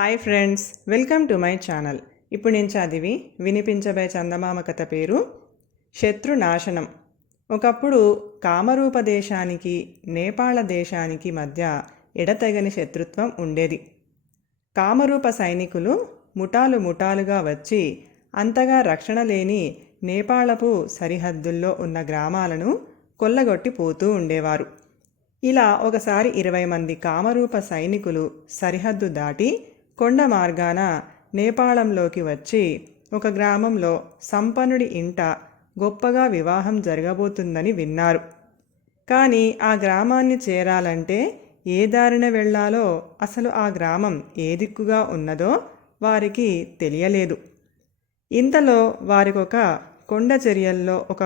Hi friends welcome to my channel. ఇప్పుడు నేను చదివి వినిపించబే చందమామ కథ పేరు శత్రు నాశనం ఒకప్పుడు కామరూప దేశానికి నేపాళ దేశానికి మధ్య ఎడతెగని శత్రుత్వం ఉండేది. కామరూప సైనికులు ముఠాలు ముఠాలుగా వచ్చి అంతగా రక్షణ లేని నేపాళపు సరిహద్దుల్లో ఉన్న గ్రామాలను కొల్లగొట్టి పోతూ ఉండేవారు. ఇలా ఒకసారి ఇరవై మంది కామరూప సైనికులు సరిహద్దు దాటి కొండ మార్గాన నేపాళంలోకి వచ్చి ఒక గ్రామంలో సంపన్నుడి ఇంట గొప్పగా వివాహం జరగబోతుందని విన్నారు. కానీ ఆ గ్రామాన్ని చేరాలంటే ఏ దారిన వెళ్ళాలో అసలు ఆ గ్రామం ఏ దిక్కుగా ఉన్నదో వారికి తెలియలేదు. ఇంతలో వారికొక కొండ చర్యల్లో ఒక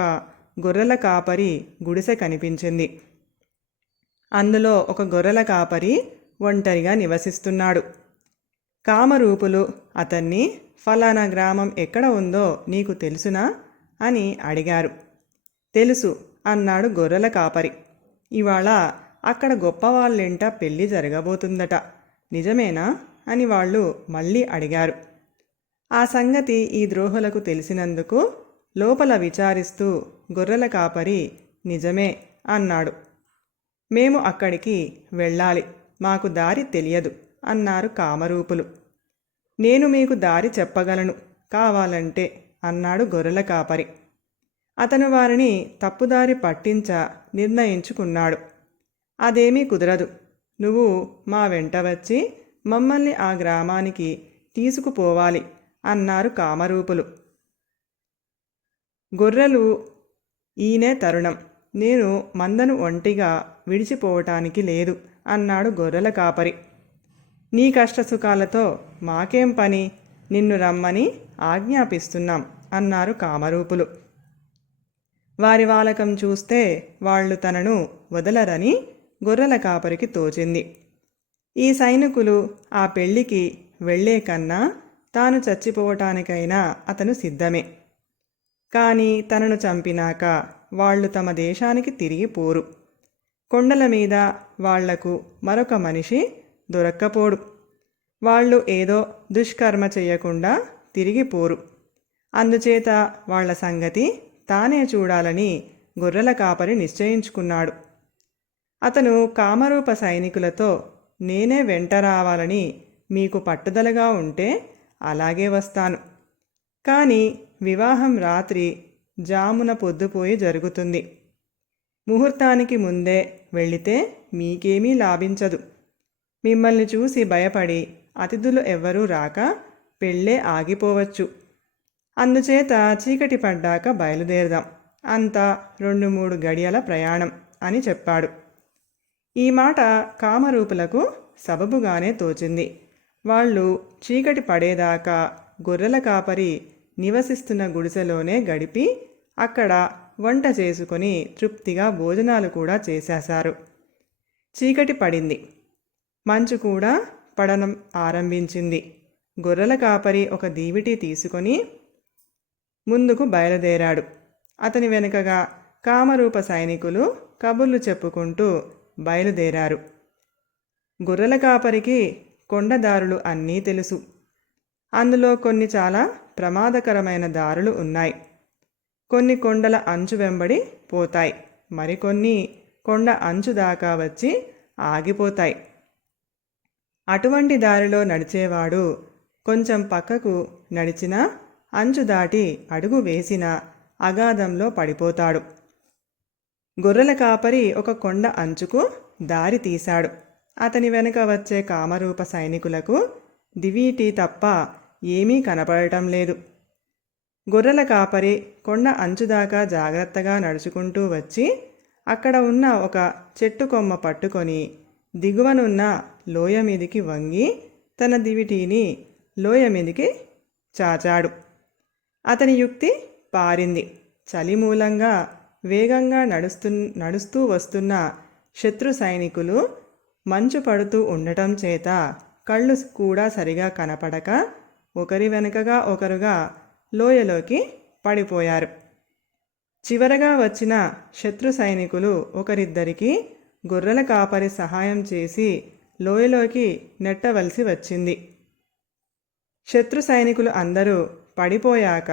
గొర్రెల కాపరి గుడిసె కనిపించింది. అందులో ఒక గొర్రెల కాపరి ఒంటరిగా నివసిస్తున్నాడు. కామరూపులు అతన్ని ఫలానా గ్రామం ఎక్కడ ఉందో నీకు తెలుసునా? అని అడిగారు. తెలుసు అన్నాడు గొర్రెల కాపరి. ఇవాళ అక్కడ గొప్పవాళ్ళింట పెళ్ళి జరగబోతుందట. నిజమేనా? అని వాళ్ళు మళ్ళీ అడిగారు. ఆ సంగతి ఈ ద్రోహులకు తెలిసినందుకు లోపల విచారిస్తూ గొర్రెల కాపరి నిజమే అన్నాడు. మేము అక్కడికి వెళ్ళాలి. మాకు దారి తెలియదు. అన్నారు కామరూపులు. నేను మీకు దారి చెప్పగలను కావాలంటే అన్నాడు గొర్రెల కాపరి. అతను వారిని తప్పుదారి పట్టించ నిర్ణయించుకున్నాడు. అదేమీ కుదరదు. నువ్వు మా వెంట వచ్చి మమ్మల్ని ఆ గ్రామానికి తీసుకుపోవాలి అన్నారు కామరూపులు. గొర్రెలు ఈయనే తరుణం. నేను మందను ఒంటిగా విడిచిపోవటానికి లేదు అన్నాడు గొర్రెల కాపరి. నీ కష్టసుఖాలతో మాకేం పని? నిన్ను రమ్మని ఆజ్ఞాపిస్తున్నాం అన్నారు కామరూపులు. వారి వాలకం చూస్తే వాళ్ళు తనను వదలరని గొర్రెల కాపరికి తోచింది. ఈ సైనికులు ఆ పెళ్ళికి వెళ్ళే కన్నా తాను చచ్చిపోవటానికైనా అతను సిద్ధమే. కానీ తనను చంపినాక వాళ్ళు తమ దేశానికి తిరిగి పోరు. కొండల మీద వాళ్ళకు మరొక మనిషి దొరక్కపోడు. వాళ్ళు ఏదో దుష్కర్మ చేయకుండా తిరిగిపోరు. అందుచేత వాళ్ళ సంగతి తానే చూడాలని గొర్రెల కాపరి నిశ్చయించుకున్నాడు. అతను కామరూప సైనికులతో నేనే వెంట రావాలని మీకు పట్టుదలగా ఉంటే అలాగే వస్తాను. కానీ వివాహం రాత్రి జామున పొద్దుపోయి జరుగుతుంది. ముహూర్తానికి ముందే వెళితే మీకేమీ లాభించదు. మిమ్మల్ని చూసి భయపడి అతిథులు ఎవ్వరూ రాక పెళ్ళే ఆగిపోవచ్చు. అందుచేత చీకటి పడ్డాక బయలుదేరదాం. అంతా రెండు మూడు గడియల ప్రయాణం అని చెప్పాడు. ఈ మాట కామరూపులకు సబబుగానే తోచింది. వాళ్ళు చీకటి పడేదాకా గొర్రెల కాపరి నివసిస్తున్న గుడిసెలోనే గడిపి అక్కడ వంట చేసుకొని తృప్తిగా భోజనాలు కూడా చేసేశారు. చీకటి పడింది. మంచు కూడా పడనం ఆరంభించింది. గొర్రెల కాపరి ఒక దీవిటి తీసుకొని ముందుకు బయలుదేరాడు. అతని వెనుకగా కామరూప సైనికులు కబుర్లు చెప్పుకుంటూ బయలుదేరారు. గొర్రెల కాపరికి కొండదారులు అన్నీ తెలుసు. అందులో కొన్ని చాలా ప్రమాదకరమైన దారులు ఉన్నాయి. కొన్ని కొండల అంచు వెంబడి పోతాయి. మరికొన్ని కొండ అంచు దాకా వచ్చి ఆగిపోతాయి. అటువంటి దారిలో నడిచేవాడు కొంచెం పక్కకు నడిచినా అంచు దాటి అడుగు వేసిన అగాధంలో పడిపోతాడు. గొర్రెల కాపరి ఒక కొండ అంచుకు దారి తీశాడు. అతని వెనుక వచ్చే కామరూప సైనికులకు దివీటి తప్ప ఏమీ కనపడటం లేదు. గొర్రెల కాపరి కొండ అంచుదాకా జాగ్రత్తగా నడుచుకుంటూ వచ్చి అక్కడ ఉన్న ఒక చెట్టు కొమ్మ పట్టుకొని దిగువనున్న లోయ మీదికి వంగి తన దివిటీని లోయ మీదికి చాచాడు. అతని యుక్తి పారింది. చలి మూలంగా వేగంగా నడుస్తు నడుస్తూ వస్తున్న శత్రు సైనికులు మంచు పడుతూ ఉండటం చేత కళ్ళు కూడా సరిగా కనపడక ఒకరి వెనుకగా ఒకరుగా లోయలోకి పడిపోయారు. చివరగా వచ్చిన శత్రు సైనికులు ఒకరిద్దరికి గొర్రెల కాపరి సహాయం చేసి లోయలోకి నెట్టవలసి వచ్చింది. శత్రు సైనికులు అందరూ పడిపోయాక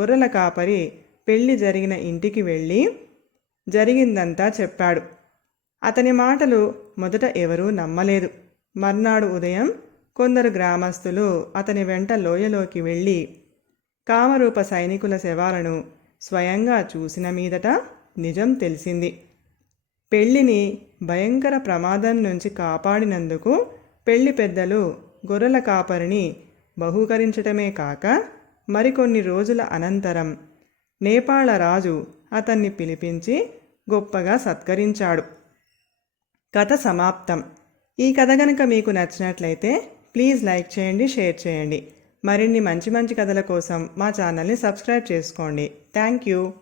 గొర్రెల కాపరి పెళ్ళి జరిగిన ఇంటికి వెళ్ళి జరిగిందంతా చెప్పాడు. అతని మాటలు మొదట ఎవరూ నమ్మలేదు. మర్నాడు ఉదయం కొందరు గ్రామస్తులు అతని వెంట లోయలోకి వెళ్ళి కామరూప సైనికుల శవాలను స్వయంగా చూసిన మీదట నిజం తెలిసింది. పెళ్ళిని భయంకర ప్రమాదం నుంచి కాపాడినందుకు పెళ్ళి పెద్దలు గొర్రెల కాపరిని బహూకరించటమే కాక మరికొన్ని రోజుల అనంతరం నేపాళ రాజు అతన్ని పిలిపించి గొప్పగా సత్కరించాడు. కథ సమాప్తం. ఈ కథ గనక మీకు నచ్చినట్లయితే ప్లీజ్ లైక్ చేయండి షేర్ చేయండి. మరిన్ని మంచి మంచి కథల కోసం మా ఛానల్ని సబ్స్క్రైబ్ చేసుకోండి. Thank you.